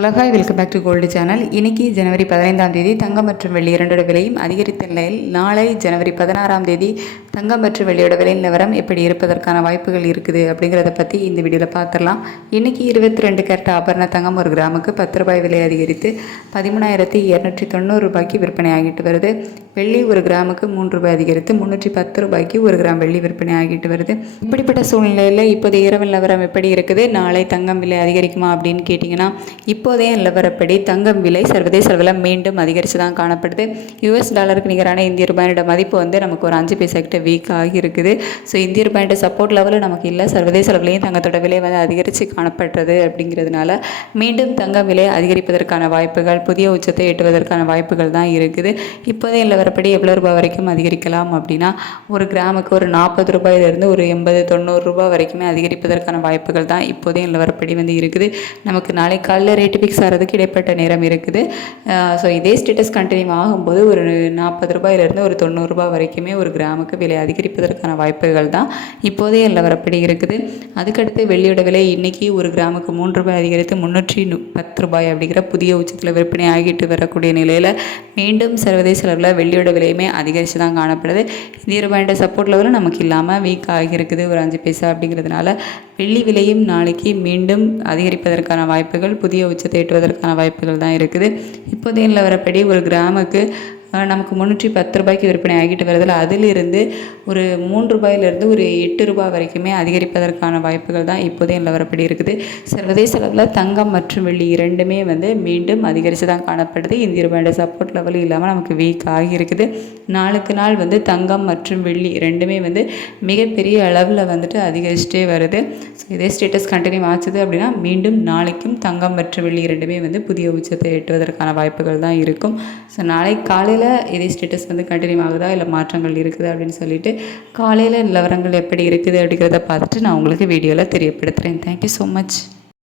Hello hi, welcome back to gold channel. இன்றைக்கி ஜனவரி 15ஆம் தேதி தங்கம் மற்றும் வெள்ளி இரண்டோட விலையும் அதிகரித்த நிலையில் நாளை ஜனவரி 16ஆம் தேதி தங்கம் மற்றும் வெள்ளியோட விலை நிலவரம் எப்படி இருப்பதற்கான வாய்ப்புகள் இருக்குது அப்படிங்கிறத பற்றி இந்த வீடியோவில் பார்த்துடலாம். இன்றைக்கி 22 கேரட் ஆபரண தங்கம் ஒரு கிராமுக்கு 10 ரூபாய் விலை அதிகரித்து 13,290 ரூபாய்க்கு விற்பனை ஆகிட்டு வருது. வெள்ளி ஒரு கிராமுக்கு 3 ரூபாய் அதிகரித்து 310 ரூபாய்க்கு ஒரு கிராம் வெள்ளி விற்பனை ஆகிட்டு வருது. இப்படிப்பட்ட சூழ்நிலையில் இப்போதைய இரவு நிலவரம் எப்படி இருக்குது, நாளை தங்கம் விலை அதிகரிக்குமா அப்படின்னு கேட்டிங்கன்னா, இப்போதைய நிலவரப்படி தங்கம் விலை சர்வதேச அளவில் மீண்டும் அதிகரித்து தான் காணப்படுது. யூஎஸ் டாலருக்கு நிகரான இந்திய ரூபாயோட மதிப்பு நமக்கு ஒரு 5 பைசா கிட்ட வீக் ஆகி இருக்குது. ஸோ இந்திய ரூபாயோட சப்போர்ட் லெவலில் நமக்கு இல்லை, சர்வதேச அளவுலேயும் தங்கத்தோட விலை அதிகரித்து காணப்படுறது. அப்படிங்கிறதுனால மீண்டும் தங்கம் விலை அதிகரிப்பதற்கான வாய்ப்புகள், புதிய உச்சத்தை எட்டுவதற்கான வாய்ப்புகள் தான் இருக்குது. இப்போதைய நிலவரப்படி எவ்வளோ ரூபாய் வரைக்கும் அதிகரிக்கலாம் அப்படின்னா, ஒரு கிராமுக்கு ஒரு 40 ரூபாயிலிருந்து ஒரு 80-90 ரூபாய் வரைக்குமே அதிகரிப்பதற்கான வாய்ப்புகள் தான் இப்போதைய நிலவரப்படி இருக்குது. நமக்கு நாளை காலையில் ரேட்டு ஃபிக்ஸ் ஆகிறதுக்கு இடைப்பட்ட நேரம் இருக்குது. ஸோ இதே ஸ்டேட்டஸ் கண்டினியூ ஆகும்போது ஒரு 40 ரூபாயிலிருந்து ஒரு 90 ரூபாய் வரைக்குமே ஒரு கிராமுக்கு விலை அதிகரிப்பதற்கான வாய்ப்புகள் தான் இப்போதைய நிலவரப்படி இருக்குது. அதுக்கடுத்து வெள்ளியோட விலை இன்றைக்கி ஒரு கிராமுக்கு 3 ரூபாய் அதிகரித்து 310 ரூபாய் அப்படிங்கிற புதிய உச்சத்தில் விற்பனை ஆகிட்டு வரக்கூடிய நிலையில் மீண்டும் சர்வதேச அளவில் வெள்ளியோட விலையுமே அதிகரித்து தான் காணப்படுது. இந்திய ரூபாயோட சப்போர்ட் லெவலில் நமக்கு இல்லாமல் வீக் ஆகியிருக்குது ஒரு 5 பைசா. அப்படிங்கிறதுனால வெள்ளி விலையும் நாளைக்கு மீண்டும் அதிகரிப்பதற்கான வாய்ப்புகள், புதிய உச்சத்தை எட்டுவதற்கான வாய்ப்புகள் தான் இருக்குது. இப்போதைய நிலவரப்படி ஒரு கிராமுக்கு நமக்கு 310 ரூபாய்க்கு விற்பனை ஆகிட்டு வருதில் அதிலிருந்து ஒரு 3 ரூபாயிலிருந்து ஒரு 8 ரூபாய் வரைக்குமே அதிகரிப்பதற்கான வாய்ப்புகள் தான் இப்போதைய நிலவரப்படி இருக்குது. சர்வதேச அளவில் தங்கம் மற்றும் வெள்ளி இரண்டுமே மீண்டும் அதிகரித்து தான் காணப்படுது. இந்திய ரூபாயோட சப்போர்ட் லெவல் இல்லாமல் நமக்கு வீக் ஆகியிருக்குது. நாளுக்கு நாள் தங்கம் மற்றும் வெள்ளி ரெண்டுமே மிகப்பெரிய அளவில் அதிகரிச்சுட்டே வருது. ஸோ இதே ஸ்டேட்டஸ் கண்டினியூ ஆச்சுது அப்படின்னா மீண்டும் நாளைக்கும் தங்கம் மற்றும் வெள்ளி இரண்டுமே புதிய உச்சத்தை எட்டுவதற்கான வாய்ப்புகள் தான் இருக்கும். ஸோ நாளை காலையில் இதே ஸ்டேட்டஸ் கண்டினியூ ஆகுதா இல்லை மாற்றங்கள் இருக்குது அப்படின்னு சொல்லிட்டு காலையில் நிலவரங்கள் எப்படி இருக்குது அப்படிங்கிறத பார்த்துட்டு நான் உங்களுக்கு வீடியோவில் தெரியப்படுத்துகிறேன். Thank you so much.